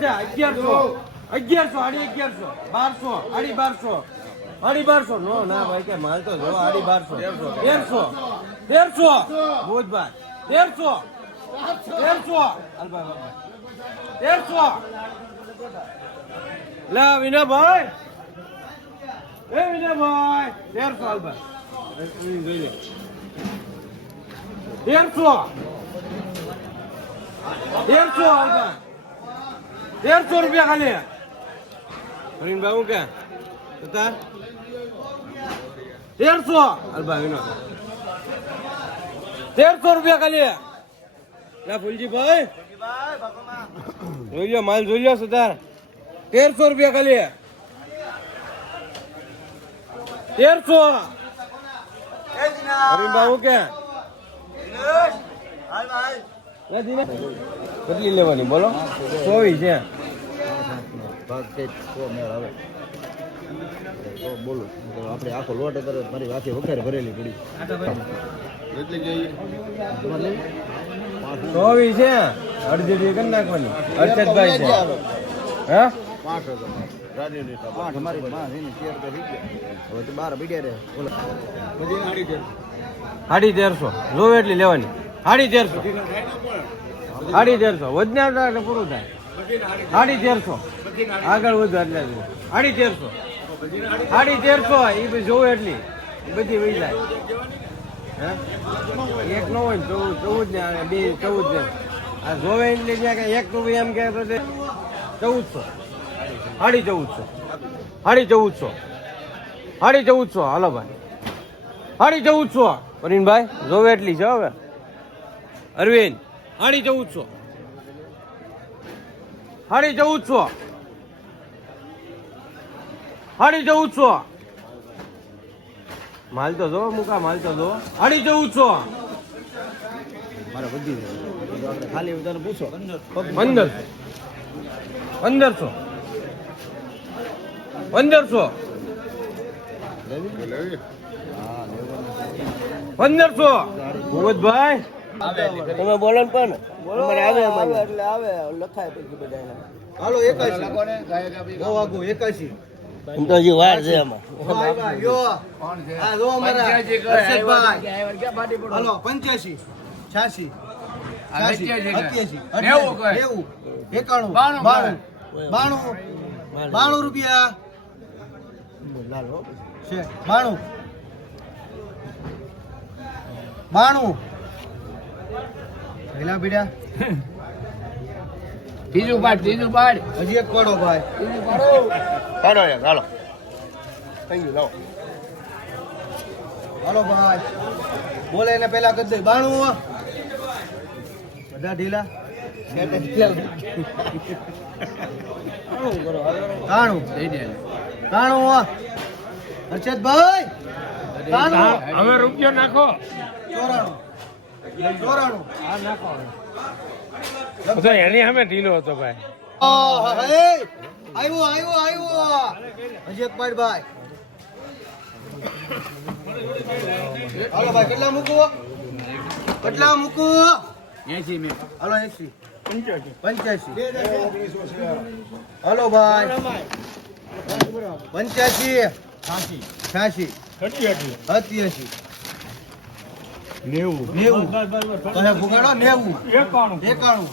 પચાસ 1100 સાડી 1200 સાડી 1200 નો ના ભાઈ કે માલ તો જો સાડી 1200 1300 બોધભાઈ 1300 લે વિનાભાઈ 1300 હાલભાઈ 1300 હાલભાઈ 1300 રૂપિયા ખાલી હરીન બાબુ કે 1300 હાલભાઈ વિનો 1300 રૂપિયા ખાલી લા ફૂલજીભાઈ જોઈ લો માલ જોઈ લો સરદાર 1300 રૂપિયા ખાલી 1300 હરીન બાબુ કે કેટલી લેવાની બોલો 24 છે બોલો આપણે આખો લોટ મારી આખી વખેર ભરેલી પડી 24 છે અડધી કરી નાખવાની હર્ષદભાઈ છે હા 5 અમારી માં એની 12 બીડ્યા રે બોલો 1350 જોવે એટલી લેવાની 1350 વધના પૂરું થાય 1350 આગળ વધુ એટલે 1350 એ બી જોવે એટલી બધી વહી જાય એક નો હોય 14 ને 2 14 ને આ જોવે એટલે કે એક નું એમ કે 1400 1450 હાલો ભાઈ 1450 પરીનભાઈ જોવે એટલી છે હવે અરવિંદ 1450 માલ તો જો મુકા માલ તો જો 1450 મારે બધી આપણે ખાલી તને પૂછો 1500 ભૂપતભાઈ તમે બોલો ને પણ અમારે આવે એટલે આવે લખાય પછી બધા હાલો 81 ગો વાગુ 81 એમ તો હજી વાર છે એમાં આ જો અમારા હર્ષદભાઈ હાલો 85 86 92 રૂપિયા છે 92 પેલા બીડા ત્રીજું પાડ હજી એક પાડો ભાઈ ચાલો ચાલો થેન્ક યુ લાવો હાલો ભાઈ બોલે એને પેલા કરી દે 92 બધા ઢીલા 93 હર્ષદભાઈ હવે રૂપિયો નાખો 94 આ નાખો એની સામે ઢીલો હતો ભાઈ આવ્યો હજી એક પાડ ભાઈ હાલો ભાઈ કેટલા મૂકવો 80 હાલો 85 હાલો ભાઈ 85 86 87 90 તમે ભૂગાડો 90 91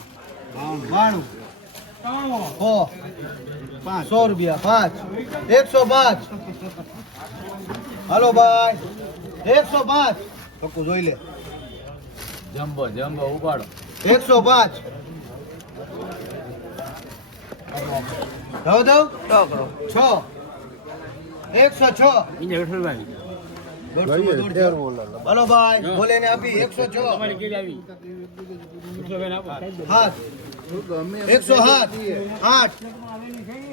100 રૂપિયા 105 હાલો ભાઈ 105 પક્કું જોઈ લે જમ્બો ઉપાડો 105 દઉં 6 106 હાલો ભાઈ બોલે ને આપી 106 107 8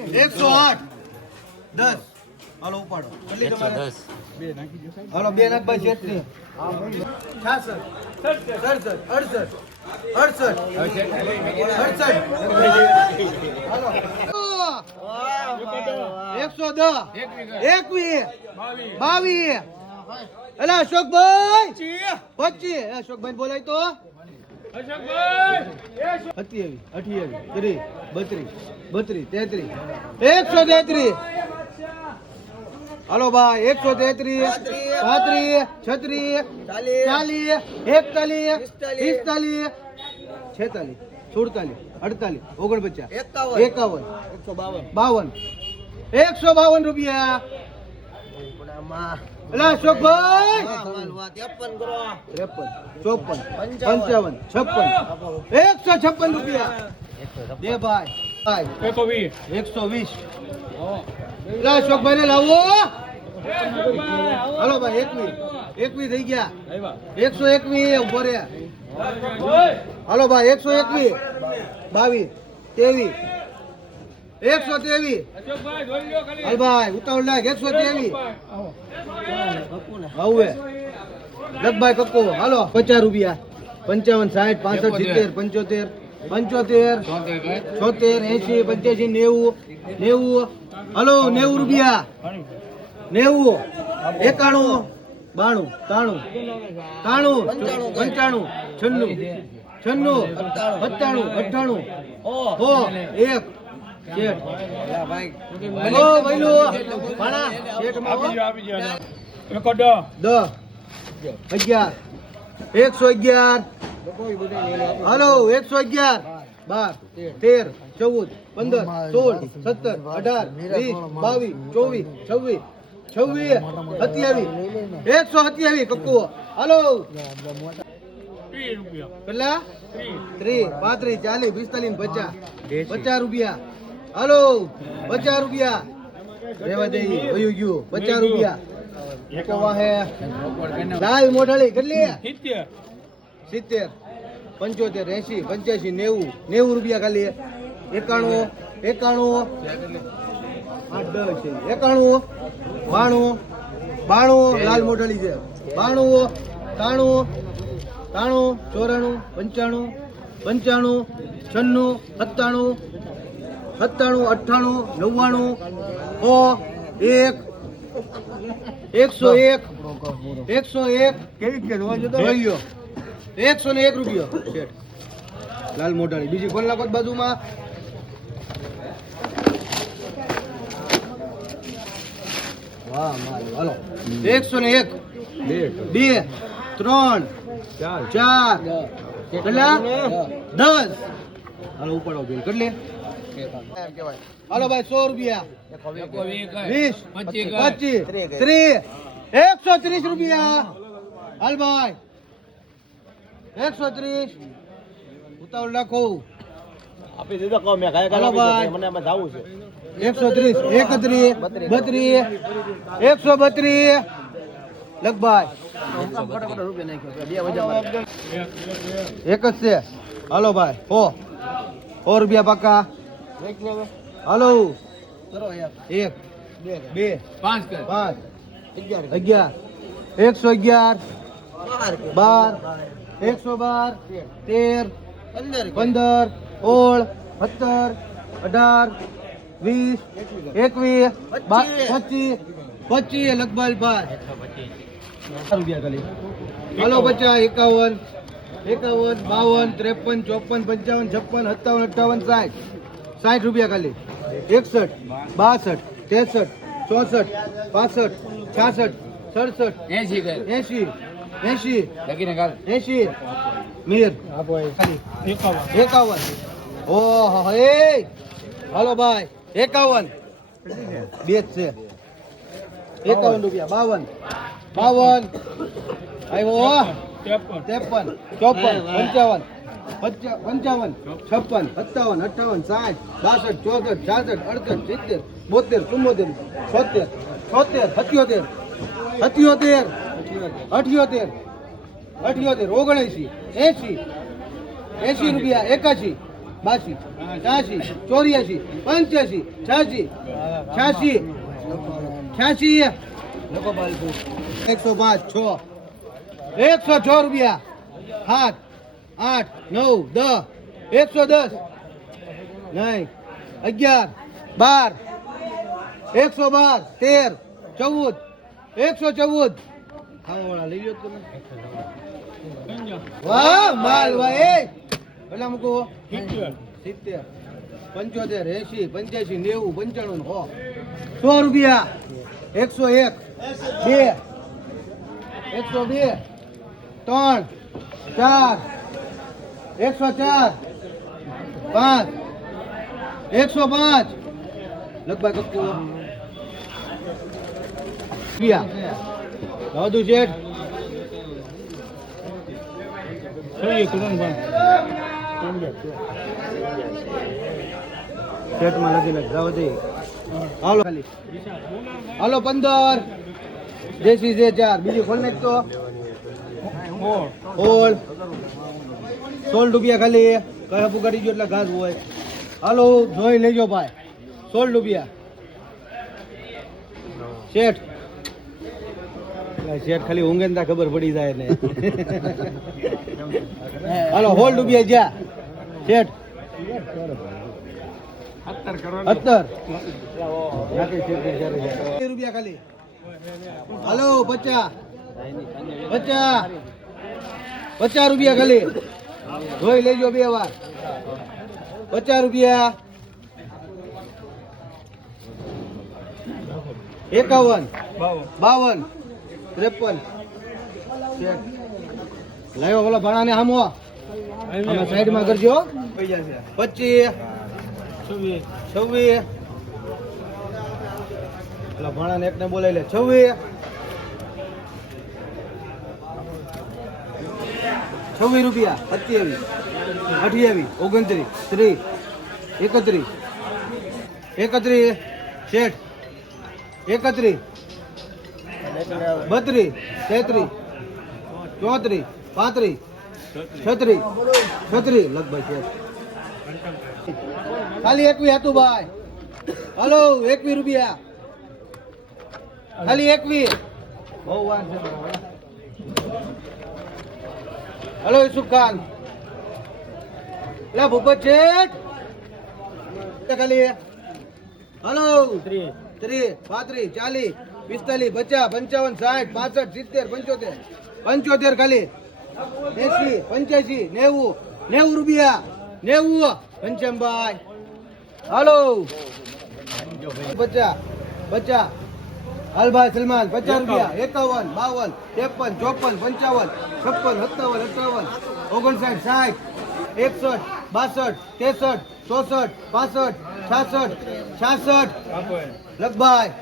108 10 હાલો ઉપાડો કેટલી તમારે 110 હાલો બે નાખ ભાઈ જેટલી 66 67 68 22 અલા અશોકભાઈ 25 અશોકભાઈ બોલાય તો સત્યાવીસ, અઠ્યાવીસ, 32, 33, 133. હાલો ભાઈ 133, 35, 36, 40, 41, 45, 46, 47, 48, 49, 51, 52, 152 રૂપિયા. એલા અશોકભાઈ 53, 54, 55, 56, 156 રૂપિયા. દે ભાઈ 120. એલા અશોકભાઈ ને લાવો. હાલો ભાઈ 21 થઈ ગયા. 121 ઉભો રે. હાલો ભાઈ 121, 22, 23, 123. હાલ ભાઈ ઉતાવળ લાગ 123. હવે લગભાઈ કક્કો હાલો 50 રૂપિયા. 55, 60, 65, 70, 75, 76, 80, 85, 90. હાલો 90 રૂપિયા. 90, 91, 92, 93, 95, 96, 97, 98, 99, 111. હાલો 111, 12, 13, 14, 15, 16, 17, 18, 19, 20, 21, 26, 27, 127 કક્કો. હાલો કેટલા 30, 35, 40, 45, 50 રૂપિયા. હાલો 50 રૂપિયા. રેવા દે વયું ગયું 50 રૂપિયા. એકો વાહે લાવ મોઢાળી કેટલી 70, 75, 80, 85, 90 રૂપિયા ખાલી. 91, 91, 8, 10 છે. 91, 92, 92 લાલ મોઢાળી છે. 92, 93, 94, 95, 95, 96, 97, 97, 98, 99, 100, 101, કેવી છે જોઈ લો 101 રૂપિયો શેઠ. લાલ મોઢાળી બીજી ફોન લાખો બાજુમાં. વાહ મારો હાલો 101, 2, 3, 4, કેટલા 10. હાલો ઉપાડો બિલ કેટલી. હાલો ભાઈ 100 રૂપિયા. 20, 25, 30, 130 રૂપિયા. હાલ ભાઈ 130 ઉતાવળ રાખો. આપી દીધો કહો મેં ગાય હાલો ભાઈ મને આમાં જાવું છે. 130, 31, 32, 132 લગભાઈ એક જ છે. હાલો ભાઈ 100 રૂપિયા પાકા. હાલો 1, 2, 5, 11, 111, 12, 112, 13, 15, 16, 17, 18, 20, 21, 25, 25 લગભગ 5 રૂપિયા ખાલી. હાલો 50, 51, 52, 53, 54, 55, 56, 57, 58, 60 રૂપિયા ખાલી. 61, 62, 63, 64, 65, 66, 67, 80, 80, મીર ખાલી 51. ઓહો એ હાલો ભાઈ 51 બે જ છે. 51 રૂપિયા. 52, આવ્યો 53, 54, 55, 56, 57, 58, 60, 62, 63, 64, 68, 70, 72, 77, 78, 79, 80, 80 રૂપિયા. 81, 82, 83, 84, 85, 86, 86, 105, 106 રૂપિયા. 7, 8, 9, 10, 110 નહીં 11, 12, 112, 13, 14, 114. ખાવાવાળા લઈ લો તમે. વાહ માલ વાહ એ પેલા મૂકો 70 75 80 85 90 95 100 રૂપિયા 101 2 102 3 4 104 5 105 લગભગ કક્કુ રૂપિયા વધુ શેઠ શેઠમાં લખી લખ જાવ દે હાલો ખાલી હાલો 15 દેશી જે 4 બીજી ખોલ નાખ તો હોલ 16 રૂપિયા ખાલી કઈ હપુ કરી ગયો એટલે ઘાસ હોય હાલો જોઈ લેજો ભાઈ 16 રૂપિયા શેઠ શેઠ ખાલી ઊંઘે ને ખબર પડી જાય ને હાલો હોલ રૂપિયા જ્યાં શેઠ 70 રૂપિયા ખાલી હાલો 50 રૂપિયા ખાલી જોઈ લેજો બે વાર 50 રૂપિયા 51 52 53 લાવ્યો ઓલા ભાણા ને હામો અમે સાઈડ માં કરજો 25 26 ઓલા ભાણા ને એકને બોલાવી લે 26 રૂપિયા 27 28 29 30 31 31 શેઠ 31 32 33 34 35 36 36 લગભગ છે ખાલી 21 હતું ભાઈ હાલો 21 રૂપિયા ખાલી 21 બહુ વાર છે હાલો યુસુફ ખાન લે ભૂપત શેઠ ખાલી હાલો 30 35 40 45 50 55 60 65 70 75 75 ખાલી 80 85 90 90 રૂપિયા 90 પંચમભાઈ હાલો 50 50 હાલભાઈ સલમાન 50 રૂપિયા 51 52 53 54 55 56 57 58 59 60 61 62 63 64 65 66 66 લખભાઈ